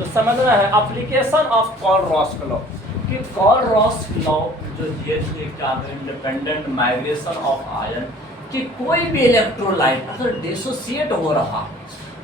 तो समझना है एप्लीकेशन ऑफ कॉल-रॉस्क लॉ कि कॉल-रॉस्क लॉ जो ये क्या है, इंडिपेंडेंट माइग्रेशन ऑफ आयन कि कोई भी इलेक्ट्रोलाइट अगर डिसोसिएट हो रहा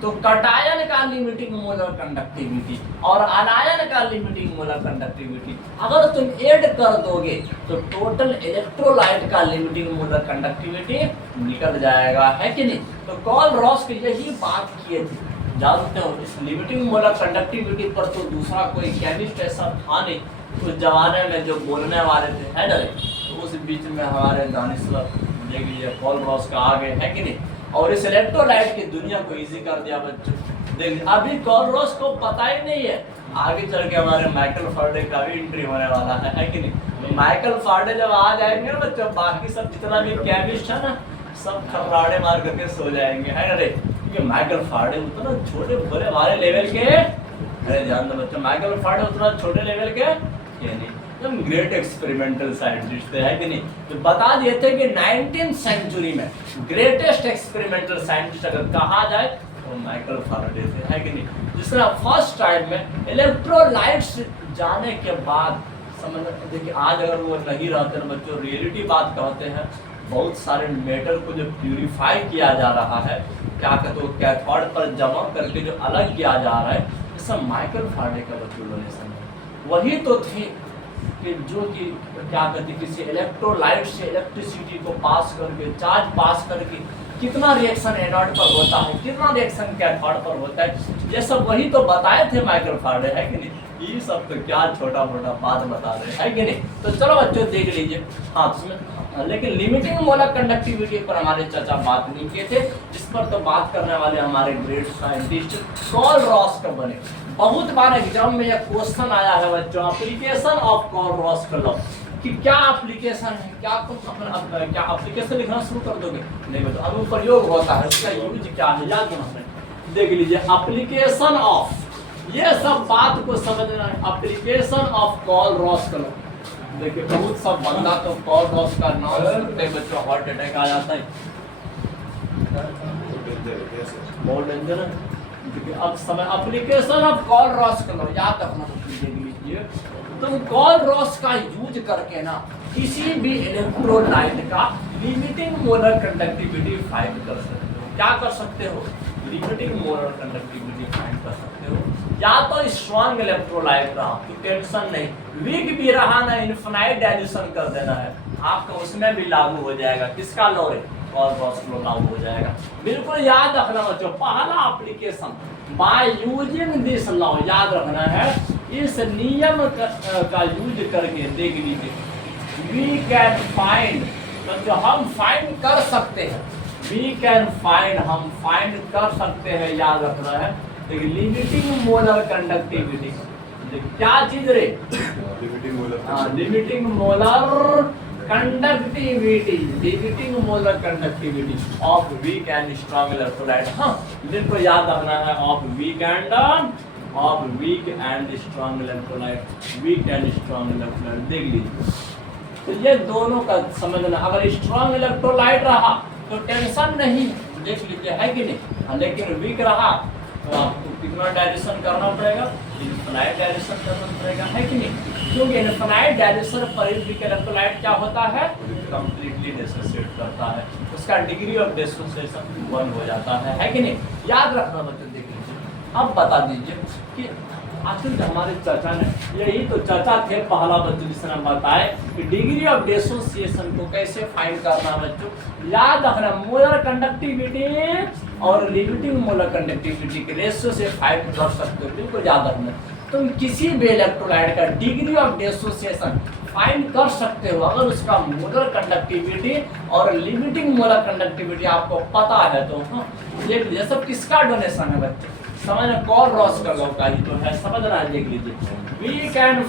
तो कटायन का लिमिटिंग मोलर कंडक्टिविटी और अनायन का लिमिटिंग मोलर कंडक्टिविटी अगर तुम ऐड कर दोगे तो टोटल इलेक्ट्रोलाइट का लिमिटिंग मोलर कंडक्टिविटी निकल जाएगा, है कि नहीं। तो कॉल-रॉस्क यही बात किए थे, जानते हो इस लिमिटिंग मोलर कंडक्टिविटी पर तो दूसरा कोई केमिस्ट ऐसा था नहीं उस जमाने में जो बोलने वाले थे, है ना। तो उस बीच में हमारे दानिश्वर देख लीजिए कॉल-रॉस्क आ गए, है कि नहीं, और इस इलेक्ट्रोलाइट की दुनिया को इजी कर दिया बच्चों। देखिए अभी कॉल-रॉस्क को पता ही नहीं है, आगे चल के हमारे माइकल फैराडे का भी एंट्री होने वाला है कि नहीं। तो माइकल फैराडे जब आ जाएंगे ना बच्चों, बाकी सब जितना भी केमिस्ट है ना सब खर्राड़े मार करके सो जाएंगे, है ना रे। क्योंकि माइकल फैराडे उतना छोटे भले वाले लेवल के, अरे ध्यान दो बच्चों, माइकल फैराडे उतना छोटे लेवल के नहीं, एकदम ग्रेट एक्सपेरिमेंटल साइंटिस्ट है कि नहीं। तो बता दिए थे कि 19th सेंचुरी में ग्रेटेस्ट एक्सपेरिमेंटल साइंटिस्ट अगर कहा जाए तो माइकल फैराडे थे, है कि नहीं। जिस तरह फर्स्ट टाइम में इलेक्ट्रोलाइट्स जाने के बाद समझ देखिए आज अगर वो नहीं रहते ना बच्चों, रियलिटी बात कहते हैं, बहुत सारे मेटल को जो प्यूरिफाई किया जा रहा है, क्या कहते हो कैथोड पर जमा करके जो अलग किया जा रहा है, ये सब माइकल फैराडे का बच्चों डोनेशन है। वही तो थे कि जो कि क्या कहते हैं किसी इलेक्ट्रोलाइट से इलेक्ट्रिसिटी को पास करके चार्ज पास करके कितना रिएक्शन एनोड पर होता है, कितना रिएक्शन कैथोड पर होता है, ये सब वही तो बताए थे माइकल फैराडे, है कि नहीं। ये सब तो क्या छोटा मोटा बात बता रहे हैं, है कि नहीं। तो चलो बच्चों देख लीजिए, हाँ लेकिन लिमिटिंग मोलर कंडक्टिविटी पर हमारे चाचा बात नहीं किए थे, जिस पर तो बात करने वाले हमारे ग्रेट साइंटिस्ट कॉल-रॉस्क बने। बहुत बार एग्जाम में यह क्वेश्चन आया है बच्चों, एप्लीकेशन ऑफ कॉल-रॉस्क लॉ कि क्या एप्लीकेशन है, क्या तुम क्या एप्लीकेशन लिखना शुरू कर दोगे, नहीं बच्चों अनुप्रयोग होता है, इसका यूज क्या है याद रखना। देख लीजिए एप्लीकेशन ऑफ, ये सब बात को समझना है, एप्लीकेशन ऑफ कॉल-रॉस्क लॉ। देखिए बहुत सब बंदा तो कॉल-रॉस्क का नाम सुनते बच्चों हार्ट अटैक आ जाता है, बहुत डेंजर है। अब समय एप्लीकेशन ऑफ कॉल-रॉस्क लॉ याद रखना, देख लीजिए तुम कॉल-रॉस्क का यूज करके ना किसी भी इलेक्ट्रोलाइट का लिमिटिंग मोलर कंडक्टिविटी फाइंड कर सकते हो। क्या कर सकते हो, लिमिटिंग मोलर कंडक्टिविटी फाइंड कर सकते हो। या तो स्ट्रॉन्ग इलेक्ट्रोलाइट रहा तो टेंशन नहीं, वीक भी रहा ना इनफिनाइट डाइल्यूशन कर देना है, आपका उसमें भी लागू हो जाएगा, किसका लॉ है, कॉल-रॉस्क लॉ लागू हो जाएगा। बिल्कुल याद रखना बच्चों, पहला application by using this law, याद रखना है इस नियम का यूज करके देख लीजिए, वी कैन फाइंड, बच्चों हम फाइंड कर सकते हैं, वी कैन फाइंड हम फाइंड कर सकते हैं, याद रखना है। देखिए लिमिटिंग मोलर कंडक्टिविटी, क्या चीज रे, limiting molar conductivity, limiting molar conductivity of weak and strong electrolyte. हाँ जिनको याद रखना है of weak and strong electrolyte, weak and strong electrolyte देख लीजिए। तो ये दोनों का समझना, अगर स्ट्रॉन्ग इलेक्ट्रोलाइट रहा तो टेंशन नहीं, देख लीजिए, है कि नहीं। लेकिन वीक रहा तो आपको कितना डायल्यूशन करना पड़ेगा, इनफिनाइट डायल्यूशन करना पड़ेगा, है कि नहीं। क्योंकि इनफिनाइट डायल्यूशन पर वीक इलेक्ट्रोलाइट क्या होता है, कंप्लीटली डिसोसिएट करता है, उसका डिग्री ऑफ डिसोसिएशन 1 हो जाता है कि नहीं। याद रखना बच्चों, देख लीजिए। अब बता दीजिए कि आखिर हमारे चाचा ने, यही तो चाचा थे पहला बच्चों जिसने बताए कि डिग्री ऑफ डिसोसिएशन को कैसे फाइंड करना है बच्चों। याद रखना मोलर कंडक्टिविटी और लिमिटिंग मोलर कंडक्टिविटी के रेशियो से फाइंड कर सकते हो, बिल्कुल याद रखना। तुम किसी भी इलेक्ट्रोलाइट का डिग्री ऑफ डिसोसिएशन फाइंड कर सकते हो अगर उसका मोलर कंडक्टिविटी और लिमिटिंग मोलर कंडक्टिविटी आपको पता है तो। हाँ ये सब किसका डोनेशन है बच्चे, समझ कॉल-रॉस्क लॉ का ही तो है, समझ रहा है। देख लीजिए वी कैन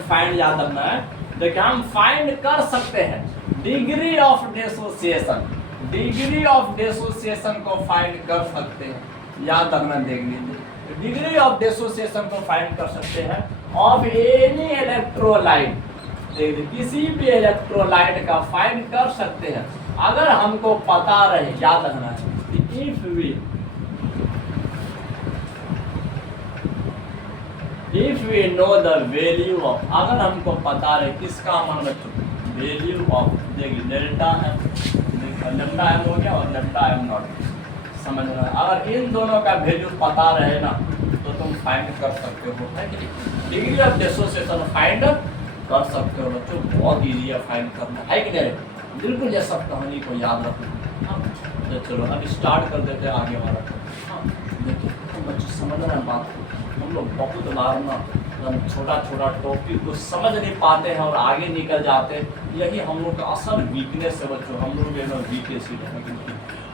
फाइंड याद रखना है, देखिए हम फाइंड कर सकते हैं degree of dissociation, degree of dissociation को फाइंड कर सकते हैं, याद रखना। देख लीजिए डिग्री ऑफ डिसोसिएशन को फाइंड कर सकते हैं ऑफ एनी इलेक्ट्रोलाइट, देखिए किसी भी इलेक्ट्रोलाइट का फाइंड कर सकते हैं अगर हमको पता रहे, याद रखना है if we if we know the value of, अगर हमको पता रहे किसका मान बच्चों, वैल्यू ऑफ, देखिए डेल्टा एम, लेफ्टा एम हो गया और लेफ्टा एम नॉट, समझ रहे हैं। अगर इन दोनों का वैल्यू पता रहे ना तो तुम फाइंड कर सकते हो, है कि नहीं, डिग्री ऑफ डिसोसिएशन फाइंड कर सकते हो बच्चों, बहुत ईजी है फाइंड करना, है कि नहीं। बिल्कुल ये सब कहानी को याद रखो। हाँ तो चलो अब स्टार्ट कर देते हैं आगे वाला। हाँ देखिए तो बच्चों समझ रहे हैं बात को, हम लोग बहुत बार ना छोटा छोटा टॉपिक को समझ नहीं पाते हैं और आगे निकल जाते हैं, यही हम लोग का असल वीकनेस है बच्चों, हम लोग जो है वीकनेस है।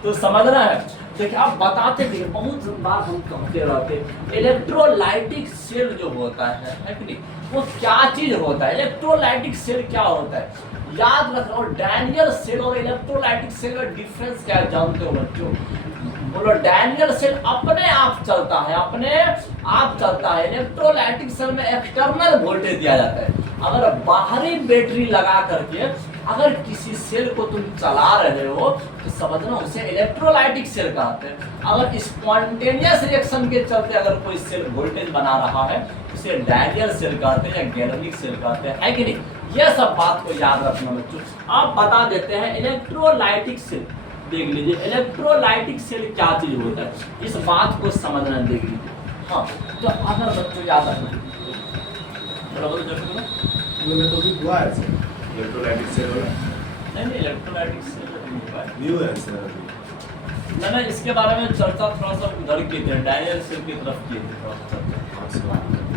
तो समझना है, देखिए आप बताते थे बहुत बार हम कहते रहते इलेक्ट्रोलाइटिक सेल जो होता है कि नहीं, वो क्या चीज होता है, इलेक्ट्रोलाइटिक सेल क्या होता है, याद रखना। डैनियल सेल और इलेक्ट्रोलाइटिक सेल का डिफरेंस क्या है जानते हो बच्चों, बोलो। डैनियल सेल अपने आप चलता है, अपने आप चलता है। इलेक्ट्रोलाइटिक सेल में एक्सटर्नल वोल्टेज दिया जाता है। अगर बाहरी बैटरी लगा करके अगर किसी सेल को तुम चला रहे हो तो समझना उसे इलेक्ट्रोलाइटिक सेल कहते हैं। अगर स्पॉन्टेनियस रिएक्शन के चलते अगर कोई सेल वोल्टेज बना रहा है उसे डैनियल सेल कहते हैं या गैलोनिक सेल कहते हैं, है कि नहीं। यह सब बात को याद रखना बच्चों। आप बता देते हैं इलेक्ट्रोलाइटिक सेल, देख लीजिए इलेक्ट्रोलाइटिक सेल क्या चीज होता है, इस बात को समझना, देख लीजिए। हाँ तो अगर बच्चों याद रखना इलेक्ट्रोलाइटिक सेल वाला नहीं, इलेक्ट्रोलाइटिक सेल न्यू है सर अभी। मैंने इसके बारे में चर्चा थोड़ा सा उधर की थी, डैनियल सेल की तरफ की थी थोड़ा सा,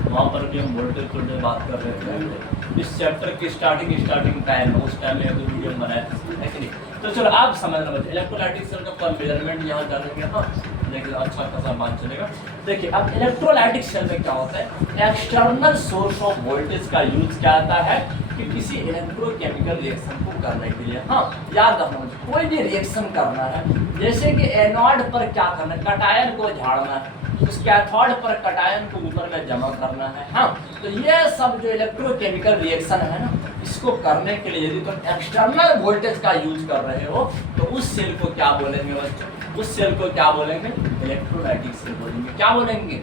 वहाँ पर भी हम वोल्टेज टोल्टेज बात कर रहे थे। इस चैप्टर की स्टार्टिंग टाइम उस टाइम में तो वीडियो बनाए थे, है कि नहीं। तो चलो आप समझना बच्चे, इलेक्ट्रोलाइटिक सेल का मेजरमेंट यहाँ जानेंगे। हाँ देखिए अच्छा खासा बात चलेगा। देखिए अब इलेक्ट्रोलाइटिक सेल में क्या होता है, एक्सटर्नल सोर्स ऑफ वोल्टेज का यूज क्या आता है कि किसी इलेक्ट्रोकेमिकल रिएक्शन को करने के लिए। हाँ याद रखना मुझे, कोई भी रिएक्शन करना है, जैसे कि एनोड पर क्या करना है, कटायन को झाड़ना है, उस कैथोड पर कटायन को ऊपर में जमा करना है। हाँ तो ये सब जो इलेक्ट्रोकेमिकल रिएक्शन है ना, इसको करने के लिए यदि तुम एक्सटर्नल वोल्टेज का यूज कर रहे हो तो उस सेल को क्या बोलेंगे बच्चों, उस सेल को क्या बोलेंगे, इलेक्ट्रोलाइटिक सेल बोलेंगे। क्या बोलेंगे,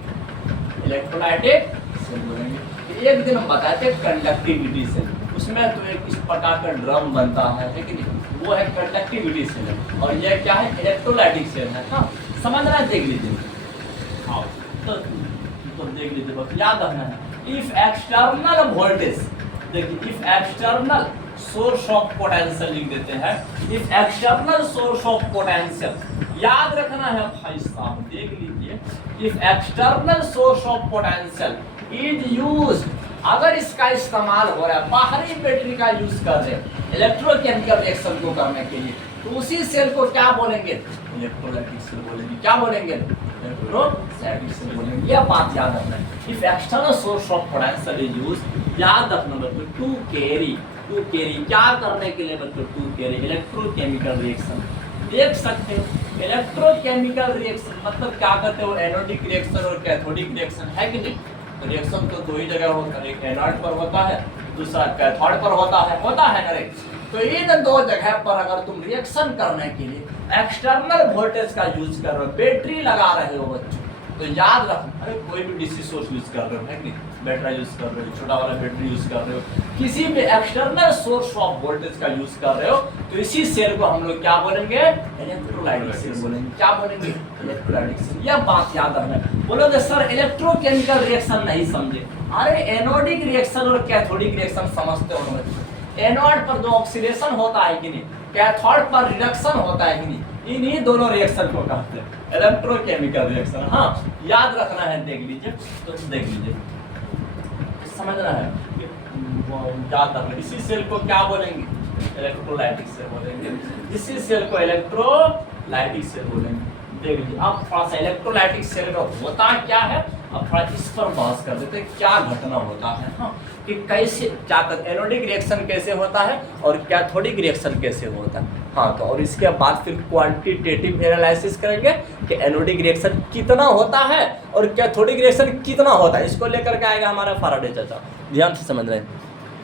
इलेक्ट्रोलाइटिक सेल बोलेंगे। एक दिन हम बताए थे कंडक्टिविटी सेल, उसमें तो एक इस प्रकार का ड्रम बनता है कि नहीं, वो है कंडक्टिविटी सेल, और ये क्या है, इलेक्ट्रोलाइटिक सेल है। हाँ समझना है, देख लीजिए। हाँ तो देख लीजिए बस याद रखना है, इफ एक्सटर्नल वोल्टेज, देखिए if external source of potential लिख देते हैं, if external source of potential, याद रखना है भाई साहब, देख लीजिए, if external source of potential is used, अगर इसका इस्तेमाल हो रहा है, बाहरी बैटरी का यूज कर रहे हैं इलेक्ट्रोकेमिकल रिएक्शन को करने के लिए, तो उसी सेल को क्या बोलेंगे, इलेक्ट्रोलाइटिक सेल बोलेंगे। क्या बोलेंगे, इलेक्ट्रोलाइटिक सेल बोलेंगे। यह बात याद रखना है। If external source of potential is used, याद रखना बच्चों, टू कैरी क्या करने के लिए बच्चों, टू कैरी इलेक्ट्रोकेमिकल रिएक्शन। देख सकते हो इलेक्ट्रोकेमिकल रिएक्शन मतलब क्या कहते हो, एनोडिक रिएक्शन और कैथोडिक रिएक्शन, है कि नहीं। रिएक्शन तो दो ही जगह होता है, एक एनोड पर होता है, दूसरा कैथोड पर होता है करेक्ट। तो इन दो जगह पर अगर तुम रिएक्शन करने के लिए एक्सटर्नल वोल्टेज का यूज कर रहे हो, बैटरी लगा रहे हो बच्चों, तो याद रखना, अरे कोई भी डीसी सोर्स यूज कर रहे हो, है कि बैटरी यूज कर रहे हो, छोटा वाला बैटरी यूज कर रहे हो, किसी भी एक्सटर्नल सोर्स ऑफ वोल्टेज का यूज कर रहे हो, तो इसी सेल को हम लोग क्या बोलेंगे, इलेक्ट्रोलाइटिक सेल बोलेंगे। क्या बोलेंगे, इलेक्ट्रोलाइटिक सेल। यह बात याद रखना। बोलोगे सर इलेक्ट्रोकेमिकल रिएक्शन नहीं समझे, अरे एनोडिक रिएक्शन और कैथोडिक रिएक्शन समझते हो बच्चों। एनोड पर जो ऑक्सीडेशन होता है कि नहीं, कैथोड पर रिडक्शन होता है कि नहीं, इन्हीं दोनों रिएक्शन को कहते हैं इलेक्ट्रोकेमिकल रिएक्शन। हाँ याद रखना है, देख लीजिए, तो देख लीजिए, समझना है, याद रखना। इसी सेल को क्या बोलेंगे, इलेक्ट्रोलाइटिक सेल बोलेंगे, इसी सेल को इलेक्ट्रोलाइटिक सेल बोलेंगे। देख लीजिए, अब थोड़ा सा इलेक्ट्रोलाइटिक सेल का होता क्या है, अब थोड़ा इस पर बहस कर देते हैं, क्या घटना होता है। हाँ कि कैसे क्या करते, एनोडिक रिएक्शन कैसे होता है और कैथोडिक रिएक्शन कैसे होता है। हाँ तो और इसके बाद फिर क्वांटिटेटिव एनालिसिस करेंगे कि एनोडिक रिएक्शन कितना होता है और कैथोडिक रिएक्शन कितना होता है। इसको लेकर के आएगा हमारा फैराडे चाचा, ध्यान से समझ रहे हैं।